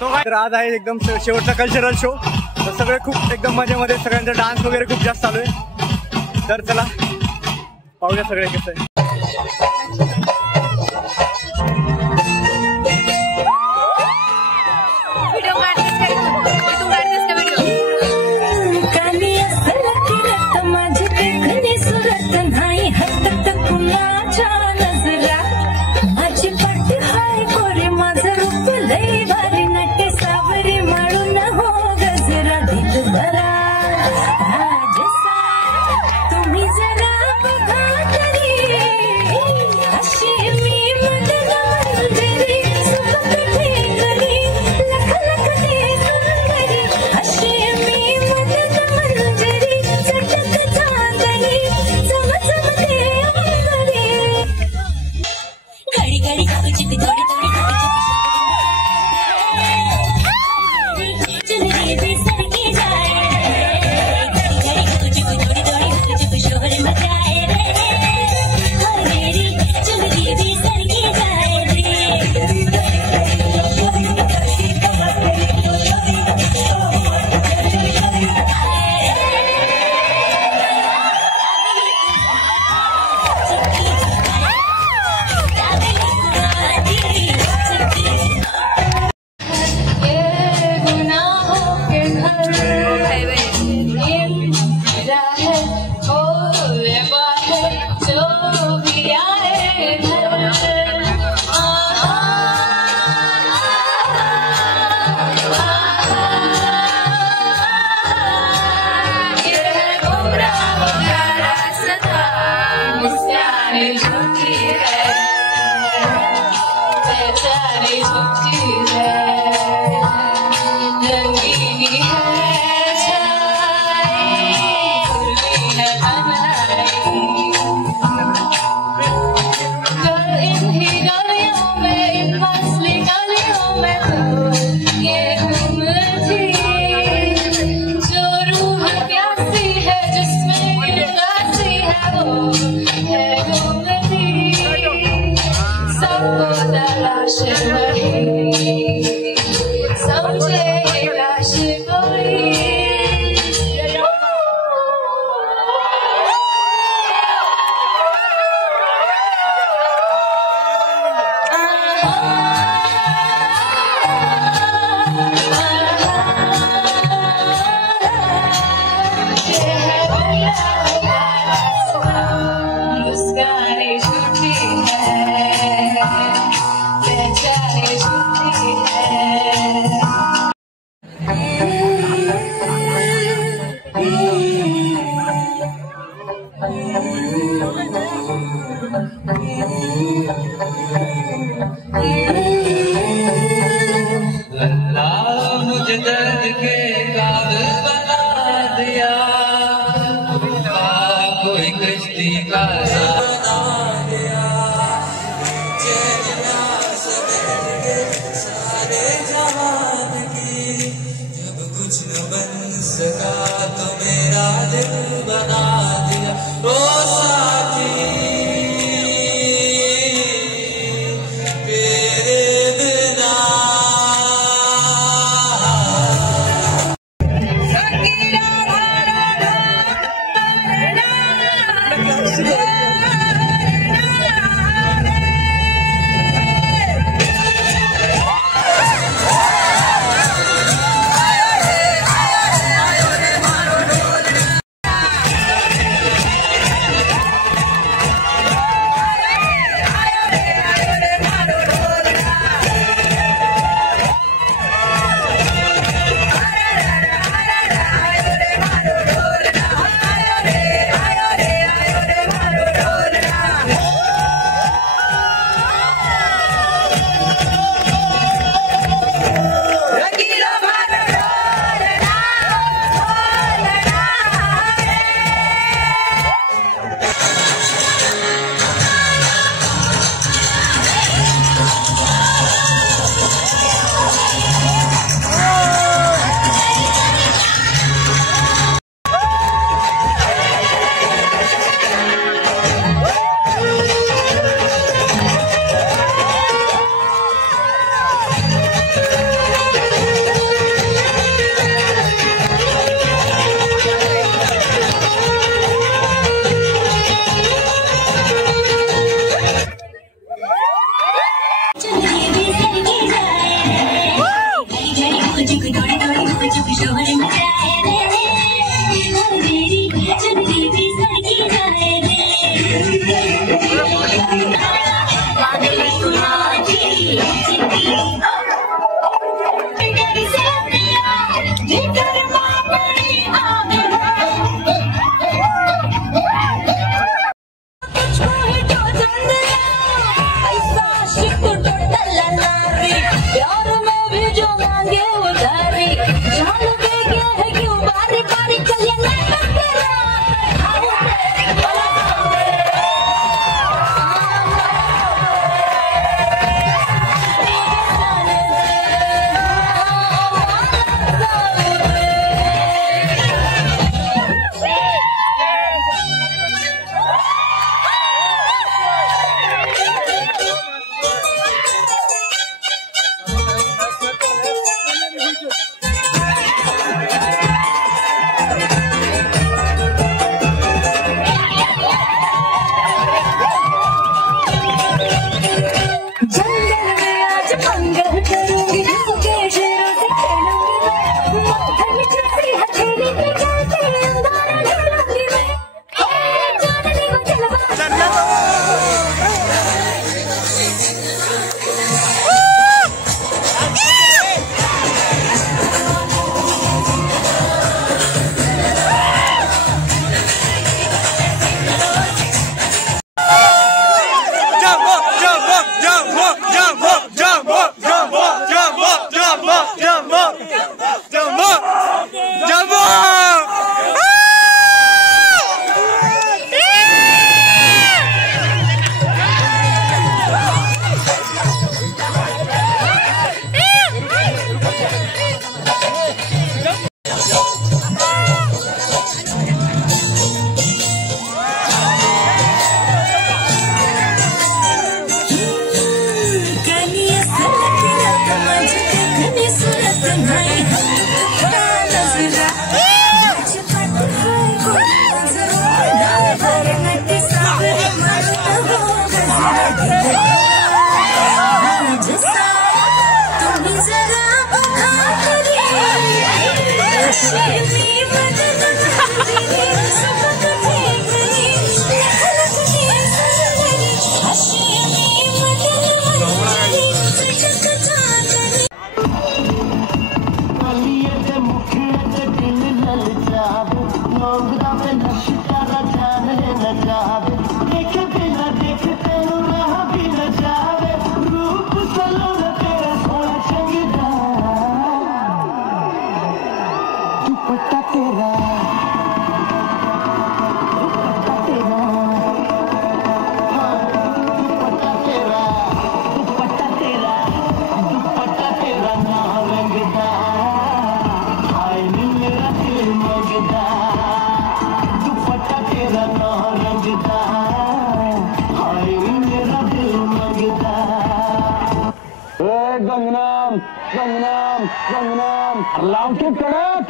तर आज आहे एकदम शेवटचा कल्चरल शो, तर सगळे खूप एकदम मजेमध्ये, सगळ्यांचा डान्स वगैरे खूप जास्त चालू आहे. तर चला पाहूया सगळे कसं आहे. जो मांगे उधारी, जान दे गया है क्यों बारी बारी चलिए नाटक तेरा। गंगनाम लाव के कड़क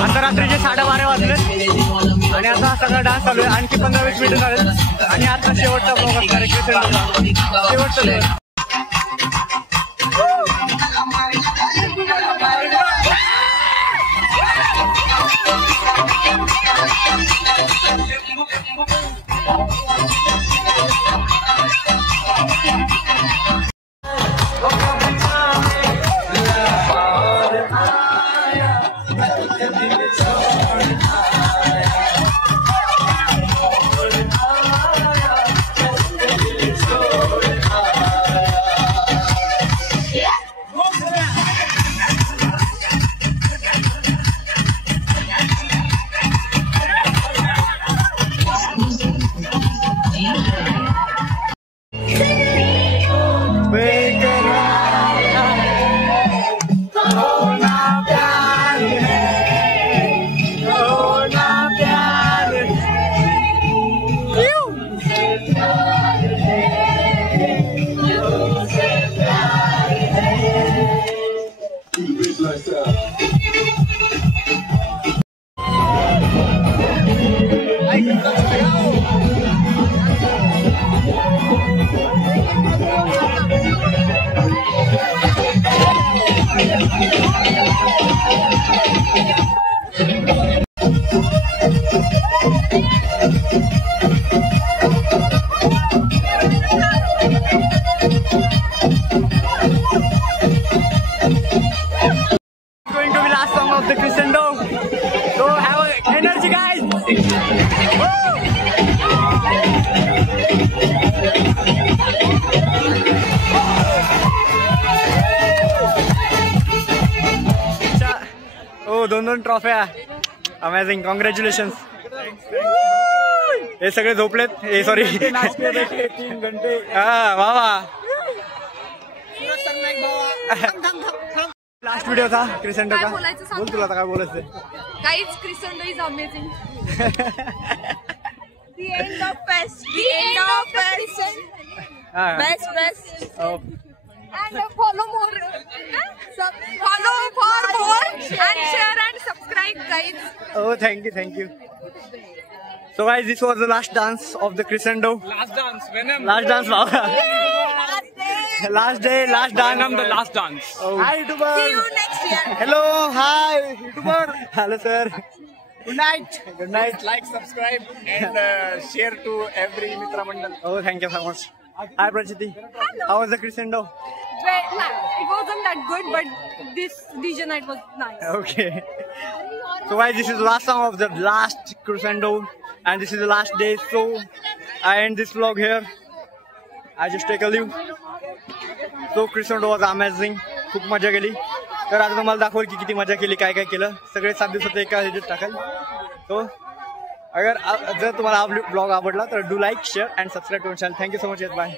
आता रात्रीचे 12:30 वाजले आणि आता सगळा डान्स चालू आहे. आणखी 15-20 मिनिटं झाले आणि आता शेवटचा ब्लॉग असणार आहे. शेवटचा Going to be last song of the crescendo. So have a energy, guys. Oh, दोन ट्रॉफ्या. Amazing, congratulation. हे सगळे झोपलेत. हे सॉरी 3 घंटे. हा वा वा. लास्ट व्हिडिओ था क्रिसेंडो का. बोल तुला आता काय बोलायचं. Guys, Crescendo is amazing. The end of best. The end of best. Best. And follow more. Follow for more and share and subscribe, guys. Oh, thank you. So guys, this was the last dance of the crescendo. Last dance, Venom. Last dance, Baba. Last day, last dance. Venom, the last dance. Oh. See you next year. Hello, hi, YouTuber. Hello, sir. Good night. Good night. Like, subscribe, and share to every Mitra Mandal. Oh, thank you so much. Hi, Prachiti. How was the crescendo? It wasn't that good, but this DJ night was nice. Okay. So guys, this is the last song of the last crescendo, and this is the last day. So I end this vlog here. I just take a leave. So crescendo was amazing. खूप मजा केली. तर आता तुम्हाला दाखवल की किती मजा केली, काय काय केलं. सगळे 7 दिवसात एका ह्याच्यात टाकल. तो जर तुम्हाला हा ब्लॉग आवडला तर do like, share and subscribe to my channel. Thank you so much. Bye.